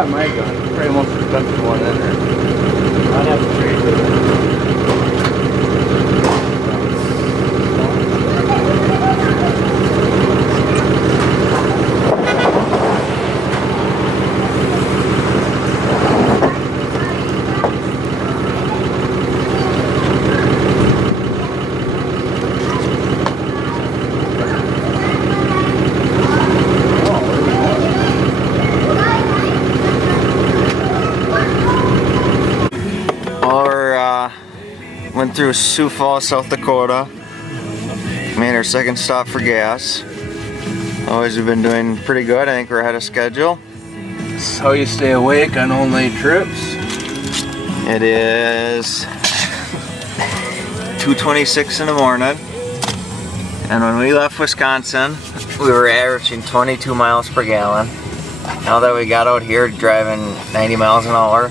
got my gun. Probably the most expensive one in there. I'd have to trade it. Went through Sioux Falls, South Dakota. Made our second stop for gas. Always have been doing pretty good. I think we're ahead of schedule. This is how you stay awake on all-night trips. It is 2:26 in the morning. And when we left Wisconsin, we were averaging 22 miles per gallon. Now that we got out here driving 90 miles an hour,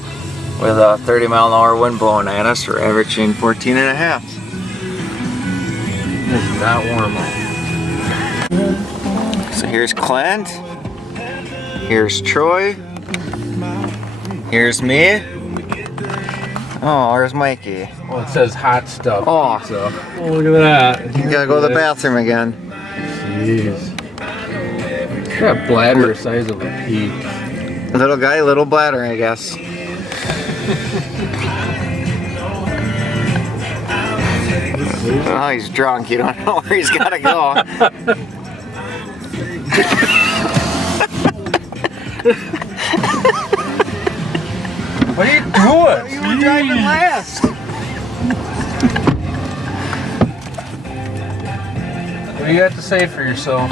with a 30-mile-an-hour wind blowing at us, we're averaging 14 and a half. It's not warm out. So here's Clint. Here's Troy. Here's me. Oh, there's Mikey. Oh, it says hot stuff. Oh, so. Oh, look at that. You gotta go to the bathroom again. Jeez. That bladder the size of a pea. Little guy, little bladder, I guess. Oh, he's drunk. You don't know where he's gotta go. What are you doing? You were driving last. What do you have to say for yourself?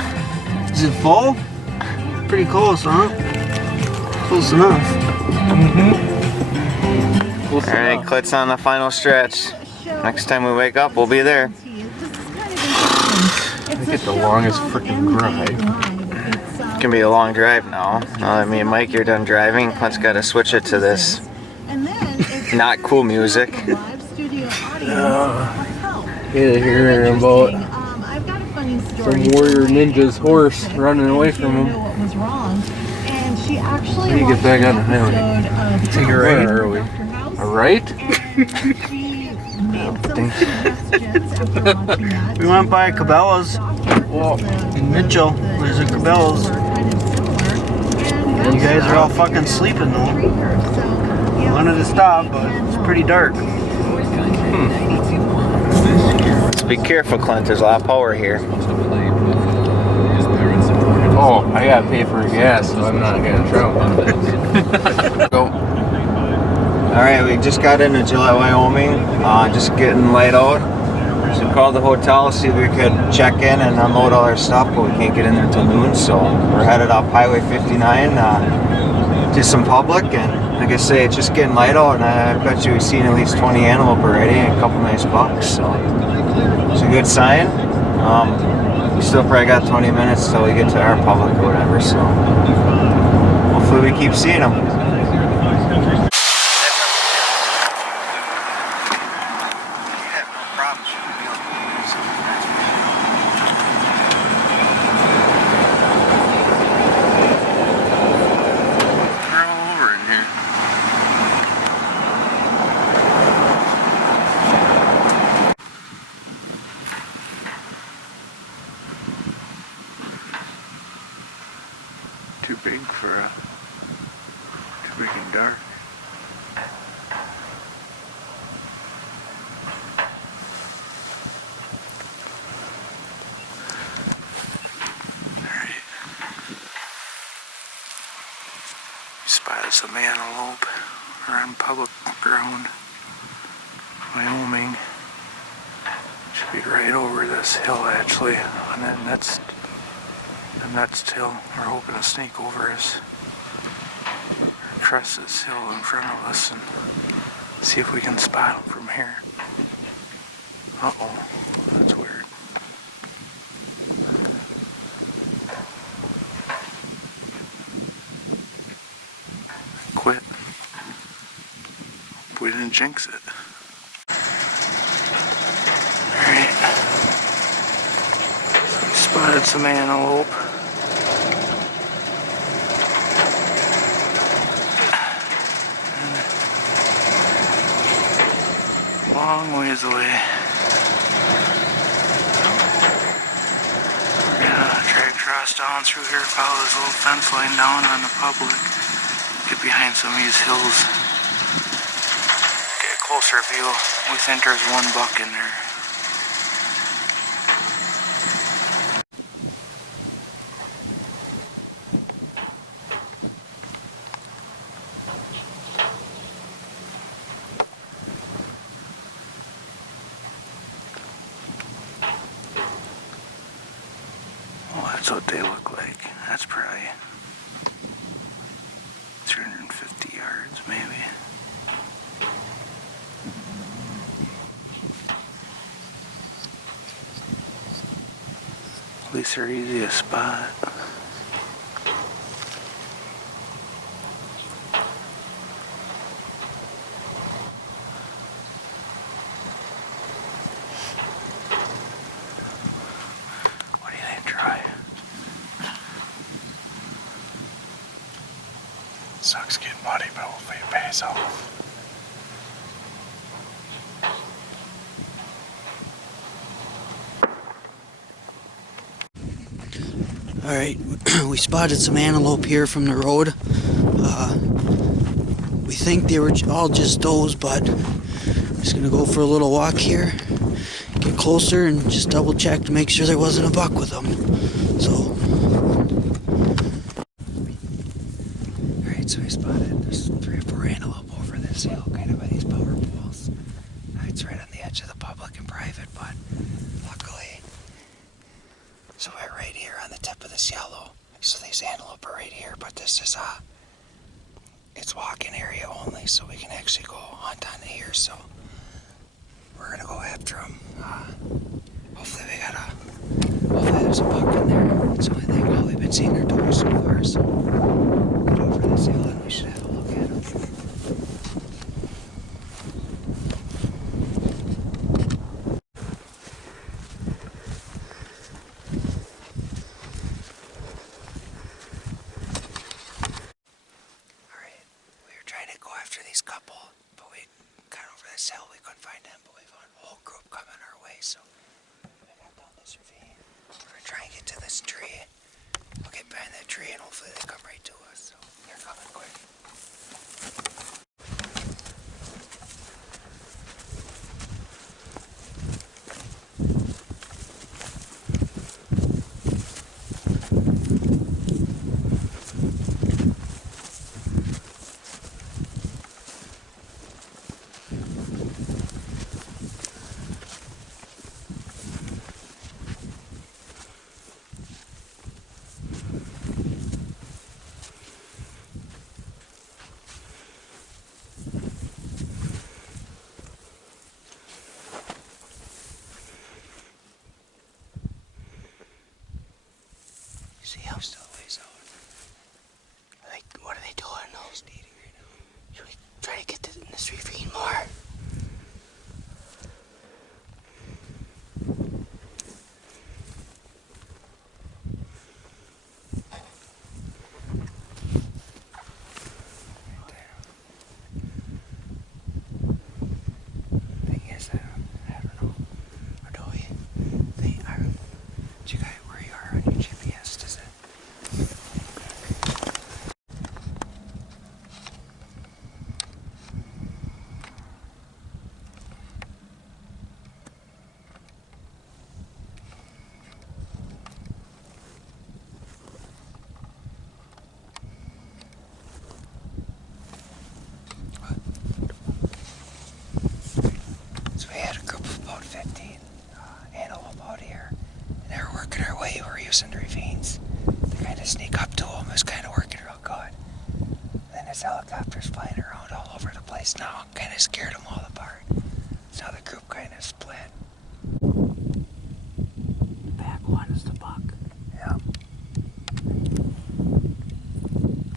Is it full? Pretty close, huh? Close enough. Alright, Clint's on the final stretch. Next time we wake up, we'll be there. I get the longest freaking drive. It's gonna be a long drive now. Now that me and Mike are done driving, Clint's gotta switch it to this not cool music. Get here about some warrior ninja's horse running away from him. How do you get back on the highway? Take a right. Where are we? A right? We went by Cabela's Well, in Mitchell. There's a Cabela's. You guys are all fucking sleeping though. Wanted to stop, but it's pretty dark. Let's be careful, Clint. There's a lot of power here. oh, I gotta pay for gas, so I'm not gonna trouble. Go. Alright, we just got into Gillette, Wyoming. Just getting laid out. So we called the hotel to see if we could check in and unload all our stuff, but we can't get in there till noon, so we're headed up Highway 59 to some public, and like I say, it's just getting light out, and I bet you we've seen at least 20 antelope already and a couple nice bucks, so it's a good sign. We still probably got 20 minutes till we get to our public or whatever, so hopefully we keep seeing them. Too big for a too big and dark. Alright. Spotted some antelope. We're on public ground. Wyoming. Should be right over this hill actually. And then that's hill. We're hoping to sneak over us, crest this hill in front of us, and see if we can spot them from here. Uh-oh, that's weird. Quit. We didn't jinx it. Alright. We spotted some antelope. long ways away. We're gonna drag across down through here, follow this little fence line down on the public, get behind some of these hills, get a closer view. We think there's one buck in there. Well, that's what they look like. That's probably 350 yards, maybe. At least they're easy to spot. What do you think, Troy? Sucks getting muddy, but hopefully it pays off. Alright, we spotted some antelope here from the road. We think they were all just does, but I'm just gonna go for a little walk here, get closer, and just double check to make sure there wasn't a buck with them. So, alright, so we spotted there's 3 or 4 antelope over this hill, kind of by these power poles. It's right on the edge of the public and private, but luckily, so we're right here on the tip of this yellow. So these antelope are right here, but this is it's walking area only, so we can actually go hunt on here. So we're gonna go after them. Hopefully there's a buck in there. That's the only thing. All we've been seeing are does so far. So get over this hill and we should have a look at them. These couple, but we got over this hill, we couldn't find them, but we found a whole group coming our way, so we got down this ravine. We're gonna try and get to this tree. We'll get behind that tree and hopefully they come right to us, so they're coming quick. See how still a ways out. Like, what are they doing? No, just eating right now. Should we try to get to this ravine more? Right there. Thing is, I don't know. Or do we? Do you guys where you are on your GPS? Does it? So we had a group of about 15 antelope out here, and they were working our way. We were using the ravines to kind of sneak up to them. It was kind of working real good. Then this helicopter's flying around all over the place now, kind of scared them all apart. So the group kind of split. The back one is the buck. Yep.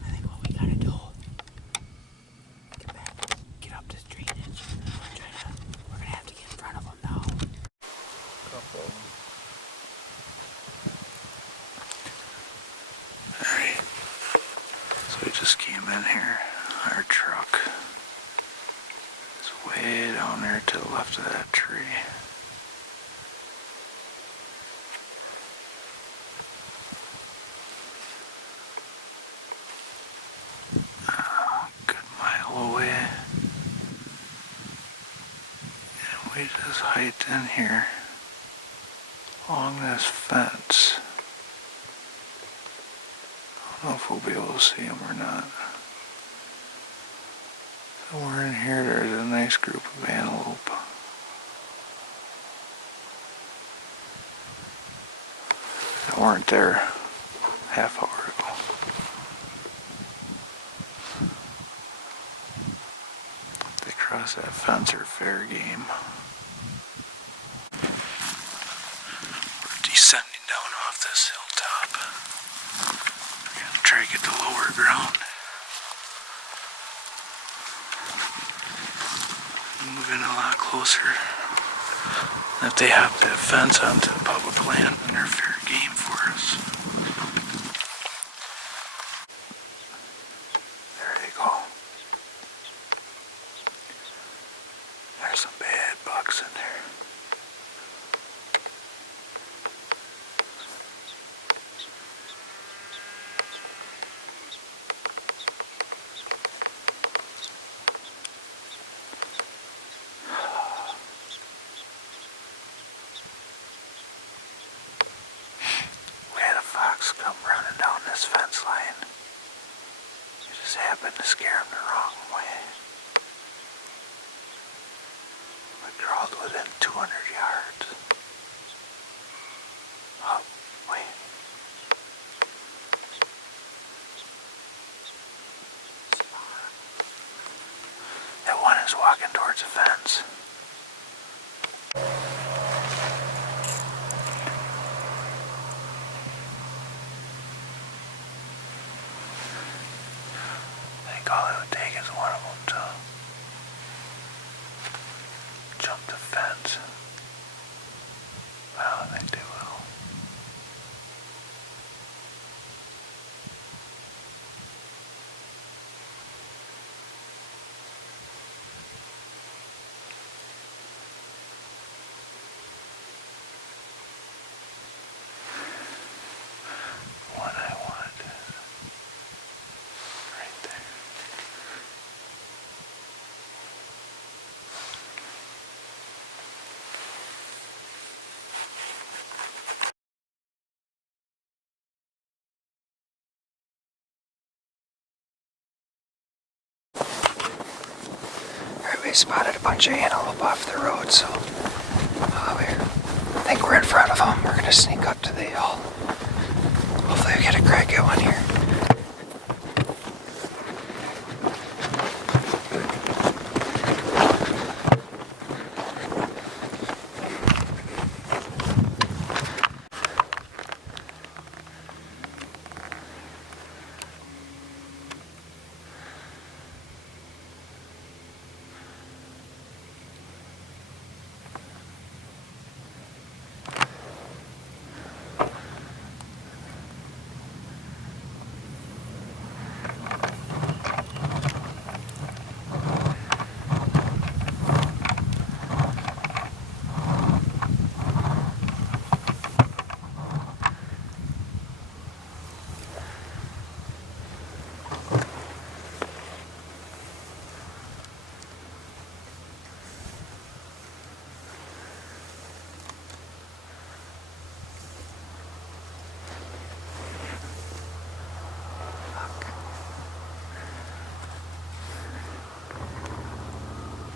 I think what we gotta do, get back, get up this drainage. We're gonna have to get in front of them now. Alright, so we just came in here. Our truck is Way down there to the left of that tree. Good mile away. And we just hiked in here along this fence. I don't know if we'll be able to see them or not. Somewhere in here there's a nice group of antelope. That weren't there half hour ago. If they cross that fence or fair game. We're descending down off this hilltop. We're gonna try to get the lower ground. Moving a lot closer. If they hop that fence onto the public land, then they're fair game for us. There you go. There's some bad bucks in there. Come running down this fence line. You just happened to scare him the wrong way. We crawled within 200 yards. Oh, wait. That one is walking towards the fence. All it would take is one of them to jump the fence. I don't think they will. One I want right there. We spotted a bunch of antelope off the road, so I think we're in front of them. We're gonna sneak up to the hill. Hopefully we get a crack at one here.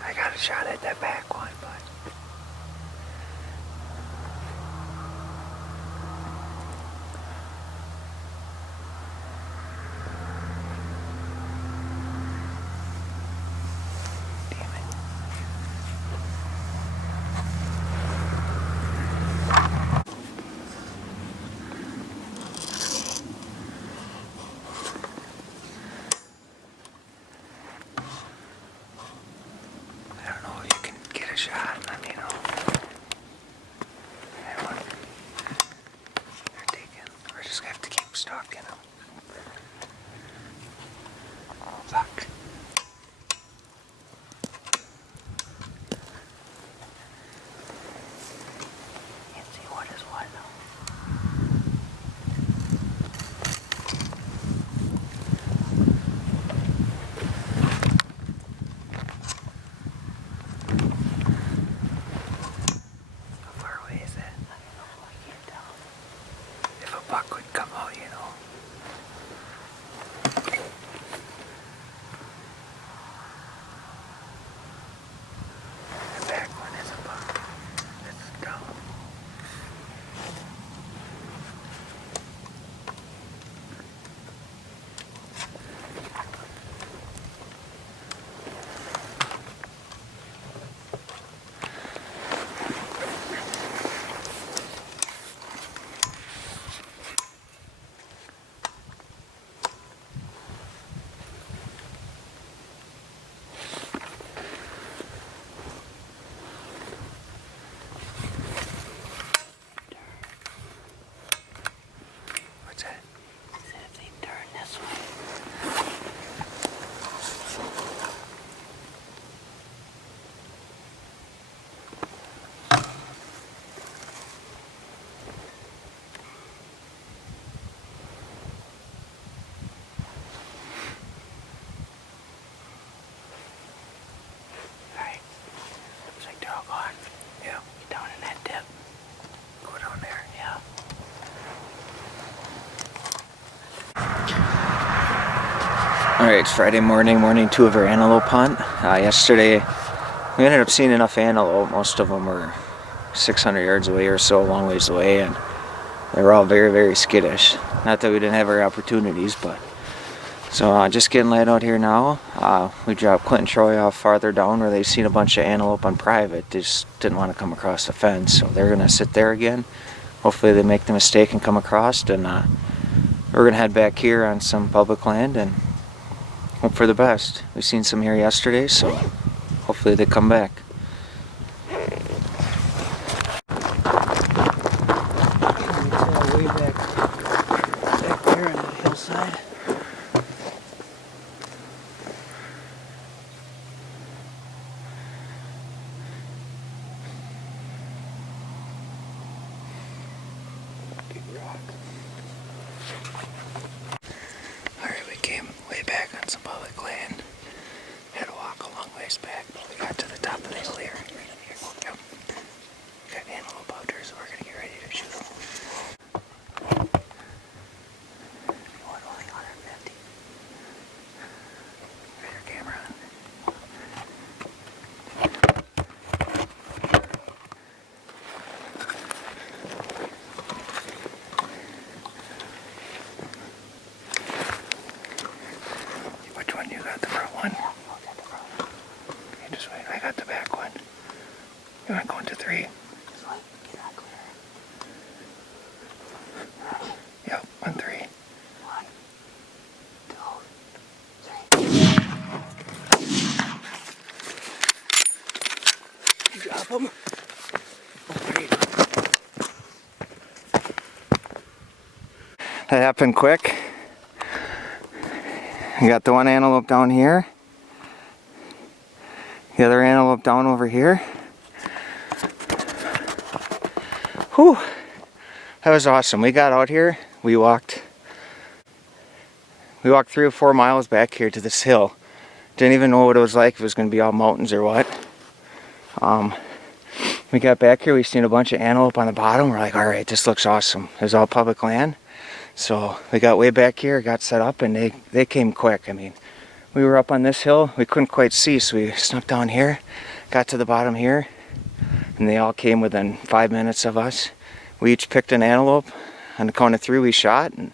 I shot at that back one, but shot. I mean, they're taken. We're just gonna have to keep stalking them. Fuck. Alright, it's Friday morning, morning 2 of our antelope hunt. Yesterday we ended up seeing enough antelope. Most of them were 600 yards away or so, a long ways away, and they were all very, very skittish. Not that we didn't have our opportunities, but so just getting laid out here now. We dropped Clint and Troy off farther down where they've seen a bunch of antelope on private. They just didn't want to come across the fence, so they're gonna sit there again. Hopefully they make the mistake and come across, and we're gonna head back here on some public land and hope for the best. We've seen some here yesterday, so hopefully they come back. Way back there on the hillside. Big rock. Alright, we came way back on some public land. Had to walk a long ways back, but we got to the top of the hill here. Yep. We got antelope out there, so we're gonna get ready to shoot them. 150. Got your camera on. Which one you got, the front one? I'll get the front one. Okay, just wait. I got the back one. You want to go into 3? Just wait. Get out clear. Yep, 1, 3. 1, 2, 3. You drop them? Oh, great. That happened quick. I got the one antelope down here. The other antelope down over here. Whew. That was awesome. We got out here. We walked 3 or 4 miles back here to this hill. Didn't even know what it was like, if it was going to be all mountains or what. We got back here, we seen a bunch of antelope on the bottom. We're like, alright, this looks awesome. It was all public land. So we got way back here, got set up, and they came quick. I mean, we were up on this hill, we couldn't quite see, so we snuck down here, got to the bottom here, and they all came within 5 minutes of us. We each picked an antelope. On the count of 3 we shot, and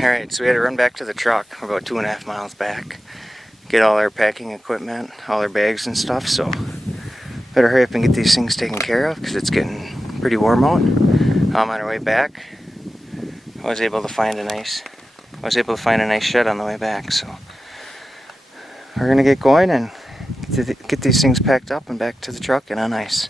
alright, so we had to run back to the truck. We're about 2.5 miles back. Get all our packing equipment, all our bags and stuff, so better hurry up and get these things taken care of because it's getting pretty warm out. On our way back, I was able to find a nice shed on the way back, so we're gonna get going and get these things packed up and back to the truck and on ice.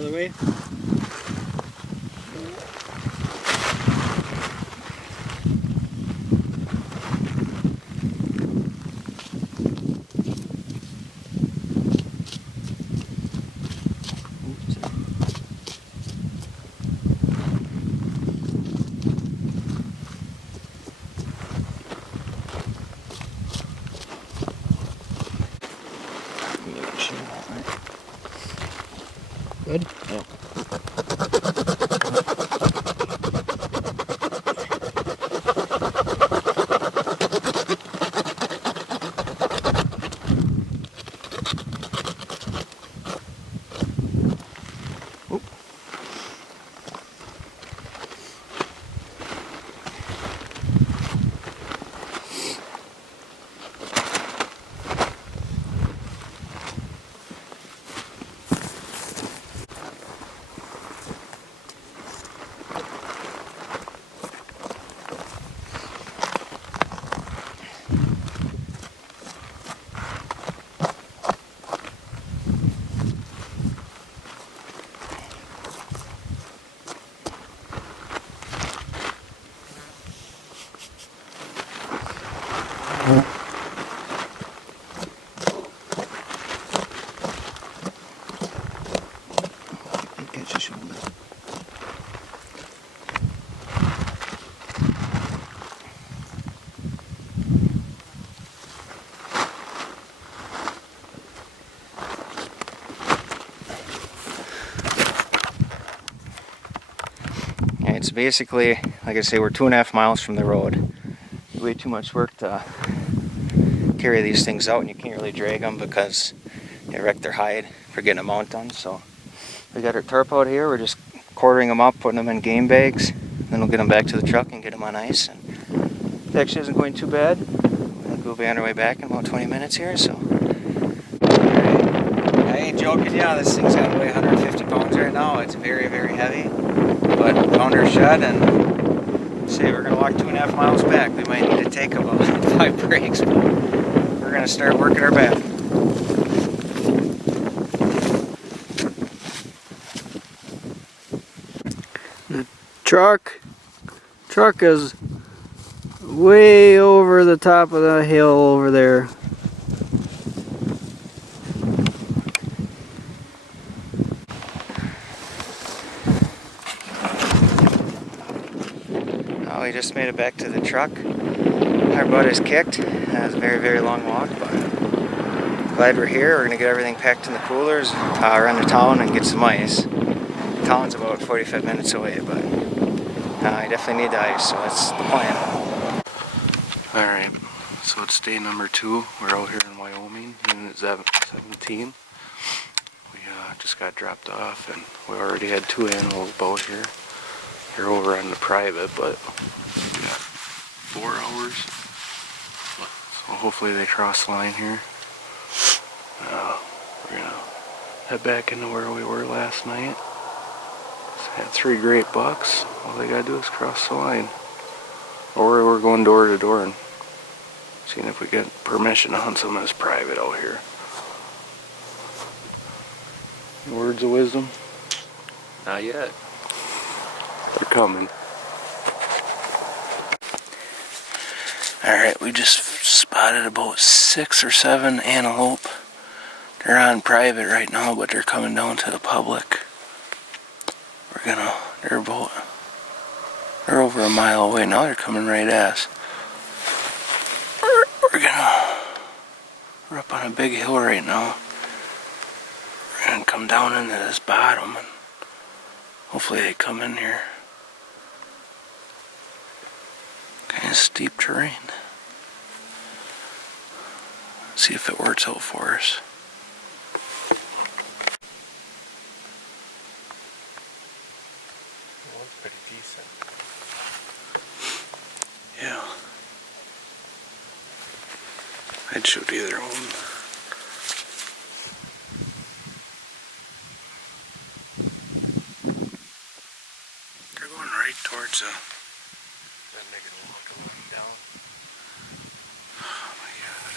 Other way? Good? Yep. Catch your shoulder. Alright, so basically, like I say, we're 2.5 miles from the road. Way too much work to carry these things out, and you can't really drag them because they wreck their hide for getting a mount on. So we got our tarp out here. We're just quartering them up, putting them in game bags. Then we'll get them back to the truck and get them on ice. And it actually isn't going too bad. I think we'll be on our way back in about 20 minutes here. So I ain't joking, yeah. This thing's got to weigh 150 pounds right now. It's very, very heavy. But found our shed and say we're gonna walk 2.5 miles back. We might need to take about 5 breaks, but we're gonna start working our back. The truck is way over the top of the hill over there. Oh, we just made it back to the truck. Our butt is kicked. That was a very, very long walk, but glad we're here. We're gonna get everything packed in the coolers, run to town and get some ice. Town's about 45 minutes away, but I definitely need the ice, so that's the plan. Alright, so it's day number 2. We're out here in Wyoming, unit 17. We just got dropped off, and we already had 2 animals out here. They're over on the private, but we got 4 hours. So hopefully they cross the line here. We're gonna head back into where we were last night. Had 3 great bucks. All they gotta do is cross the line. Or we're going door to door and seeing if we get permission to hunt some as private out here. Any words of wisdom? Not yet. They're coming. Alright, we just spotted about 6 or 7 antelope. They're on private right now, but they're coming down to the public. They're over a mile away now. They're coming right at us. We're up on a big hill right now. We're gonna come down into this bottom and hopefully they come in here. Kind of steep terrain. See if it works out for us. Pretty decent. Yeah. I'd shoot either one. They're going right towards the... Then they're going to walk a little down. Oh my god.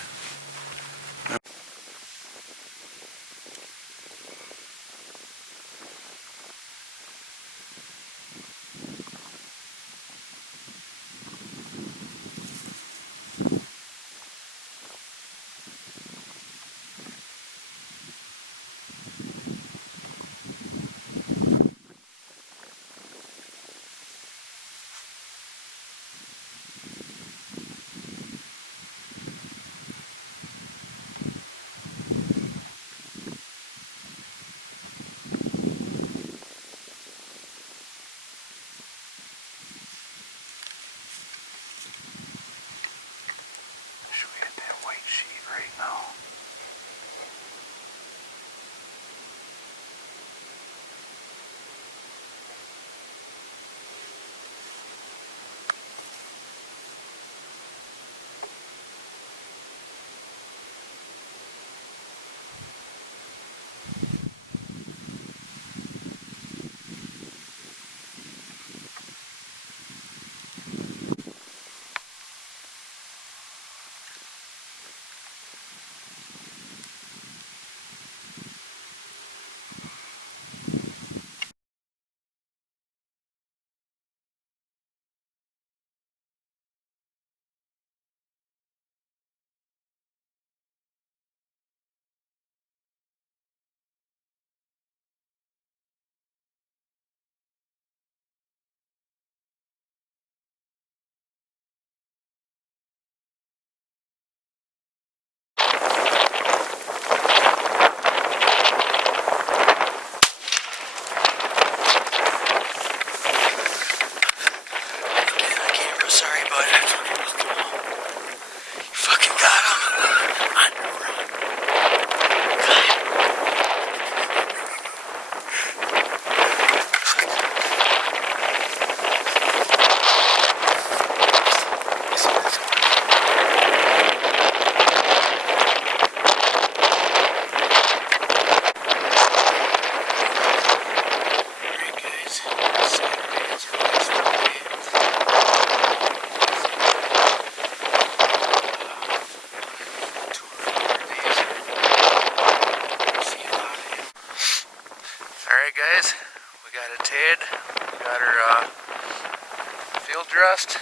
Alright guys, we got it tailed, we got her field dressed.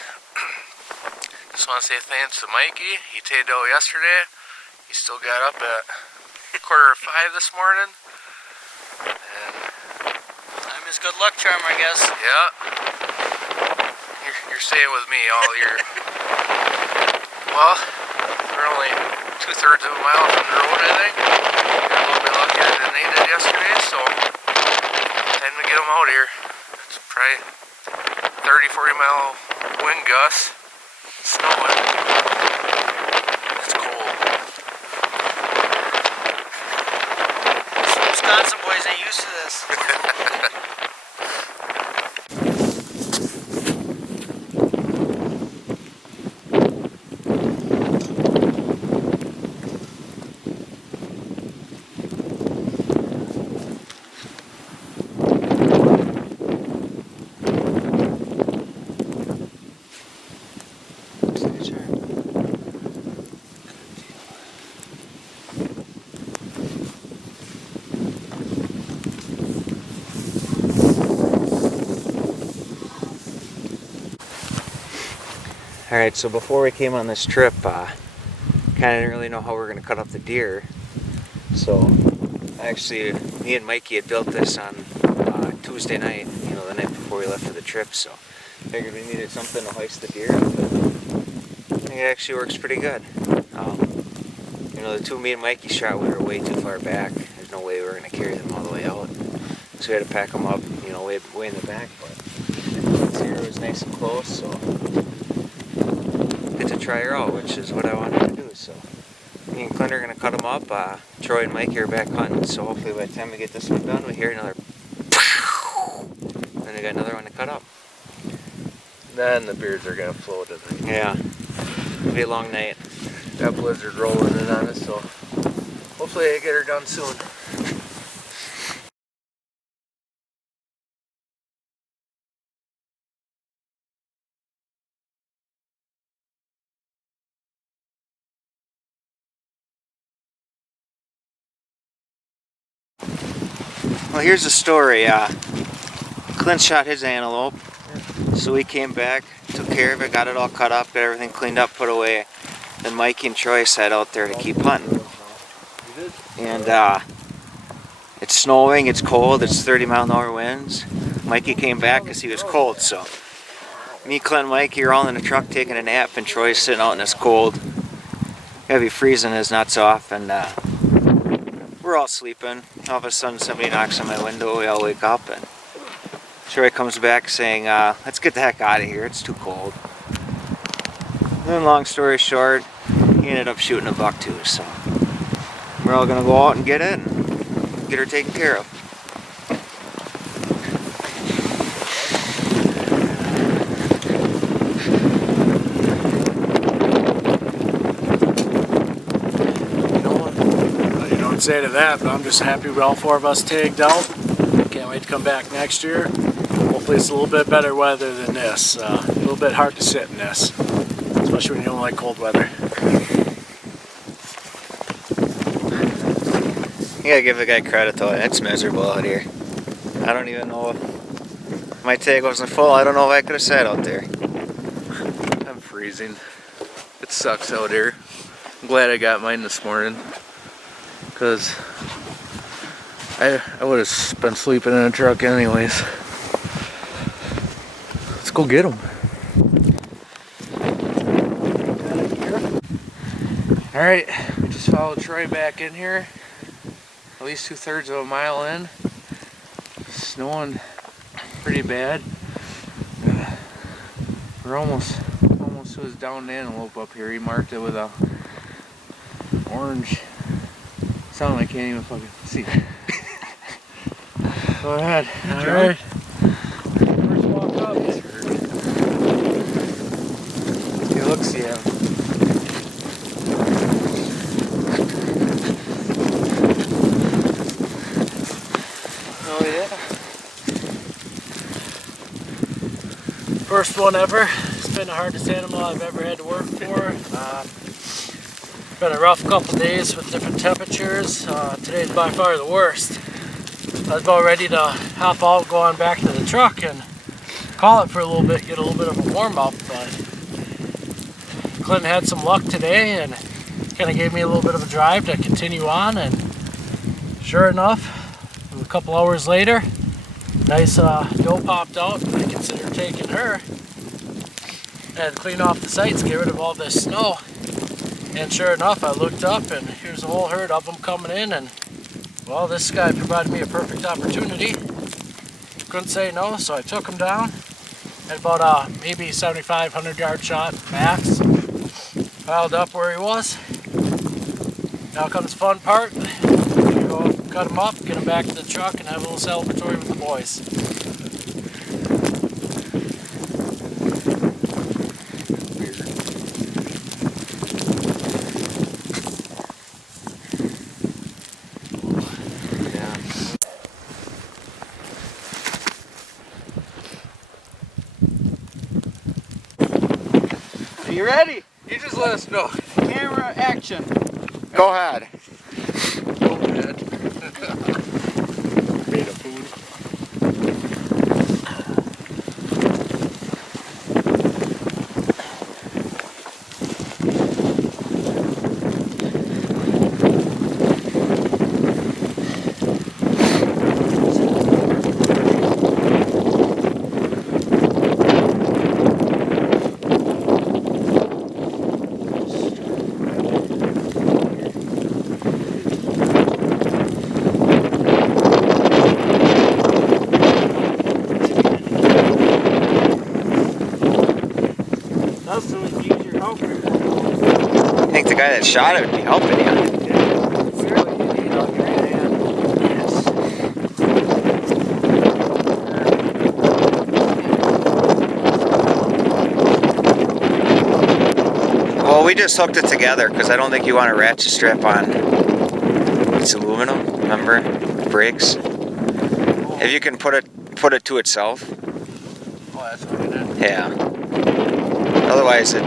Just want to say thanks to Mikey. He tailed out yesterday. He still got up at 4:45 this morning. And I'm his good luck charm, I guess. yeah, you're staying with me all year. Well, we're only 2/3 of a mile from the road, I think. Got a little bit luckier than they did yesterday, so time to get them out here. It's probably 30-40 mile wind gusts. Snowing. It's cold. Some Wisconsin boys ain't used to this. Alright, so before we came on this trip, kind of didn't really know how we were going to cut up the deer. So, actually, me and Mikey had built this on Tuesday night, you know, the night before we left for the trip, so figured we needed something to hoist the deer up, and I think it actually works pretty good. You know, the two me and Mikey shot, we were way too far back. There's no way we were going to carry them all the way out. So we had to pack them up, you know, way in the back, but this here was nice and close, so get to try her out, which is what I wanted to do. So me and Clint are going to cut them up. Troy and Mikey are back hunting, so hopefully by the time we get this one done, we hear another then we got another one to cut up. Then the beards are gonna float in it. Yeah, it'll be a long night. That blizzard rolling in on us, so hopefully I get her done soon. Well, here's the story. Clint shot his antelope, so we came back, took care of it, got it all cut up, got everything cleaned up, put away. Then Mikey and Troy sat out there to keep hunting. And it's snowing, it's cold, it's 30-mile-an-hour winds. Mikey came back because he was cold, so me, Clint, and Mikey are all in the truck taking a nap, and Troy's sitting out in this cold. Gotta be freezing his nuts off, and we're all sleeping. All of a sudden somebody knocks on my window, we all wake up, and Troy comes back saying, let's get the heck out of here, it's too cold. And then long story short, he ended up shooting a buck too, so we're all gonna go out and get it and get her taken care of. Say to that, but I'm just happy with all four of us tagged out. Can't wait to come back next year. Hopefully it's a little bit better weather than this. A little bit hard to sit in this, especially when you don't like cold weather. You gotta give the guy credit though, it's miserable out here. I don't even know if my tag wasn't full, I don't know if I could have sat out there. I'm freezing. It sucks out here. I'm glad I got mine this morning, because I would have been sleeping in a truck anyways. Let's go get them. Alright, we just followed Troy back in here. At least 2/3 of a mile in. Snowing pretty bad. We're almost to his downed antelope up here. He marked it with a orange. Sound I can't even fucking see. Go ahead. Alright. First walk up. He looks, yeah. Oh yeah. First one ever. It's been the hardest animal I've ever had to work for. Been a rough couple days with different temperatures. Today's by far the worst. I was about ready to hop out, go on back to the truck and call it for a little bit, get a little bit of a warm up, but Clinton had some luck today and kind of gave me a little bit of a drive to continue on, and sure enough, a couple hours later, nice doe popped out, and I considered taking her and clean off the sights, get rid of all this snow. And sure enough, I looked up and here's a whole herd of them coming in, and well, this guy provided me a perfect opportunity. Couldn't say no, so I took him down at about maybe 7,500 yard shot max. Piled up where he was. Now comes the fun part. We go cut him up, get him back to the truck, and have a little celebratory with the boys. Are you ready? You just let us know. Camera action. Go ahead. Go ahead. Made of food. I think the guy that shot it would be helping you. Well, we just hooked it together because I don't think you want a ratchet strap on. It's aluminum, remember? Brakes. If you can put it to itself. Oh, that's what it is. Yeah. Otherwise it.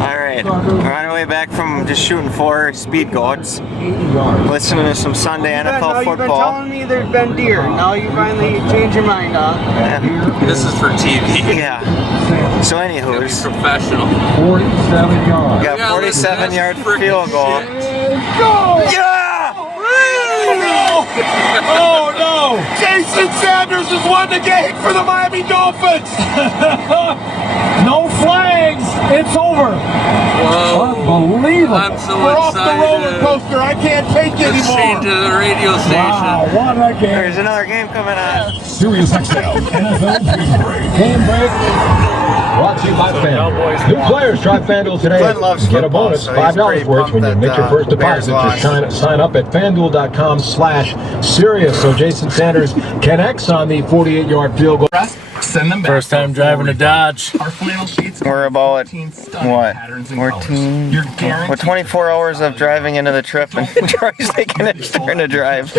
Alright, we're on our way back from just shooting 4 speed goats, listening to some Sunday NFL football. You've been telling me there's been deer. Now you finally change your mind, huh? Yeah. This is for TV. Yeah. So anywho, It's professional. 47 yards. we got 47-yard field goal. Go! Yeah! Oh no! Jason Sanders has won the game for the Miami Dolphins! No flags! It's over. Whoa. Unbelievable. I'm so We're off the roller excited. coaster. I can't take it Let's change anymore. to the radio station. Wow, what a game. There's another game coming on. Sirius XM, NFL Game Break. Game Break. Brought to you by FanDuel. New players try FanDuel today. Glenn loves Get a football, bonus, so he's $5 pretty worth when you pumped make your that, first Bears deposit. Just sign up at FanDuel.com/Sirius so Jason Sanders connects on the 48-yard field goal. Send them back. First time driving a Dodge. Our flannel sheets. We're about, 14 stunning what, patterns and 14? colors. You're guaranteed We're 24 hours of driving into the trip, and Troy's taking his turn to drive.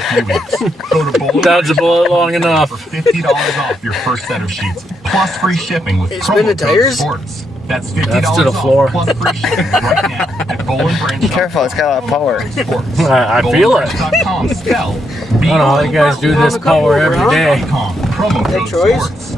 Go to Bowling Dodge a bullet long enough. for $50 off your first set of sheets, plus free shipping with spin the promo code tires? sports. That's $50 That's to the off floor. plus free shipping right now at Bowling Branch. Be careful, it's got a lot of power. Sports. I feel it. BowlingBranch.com, spell I don't know how you guys do this power every day. Promo code Troy's? sports.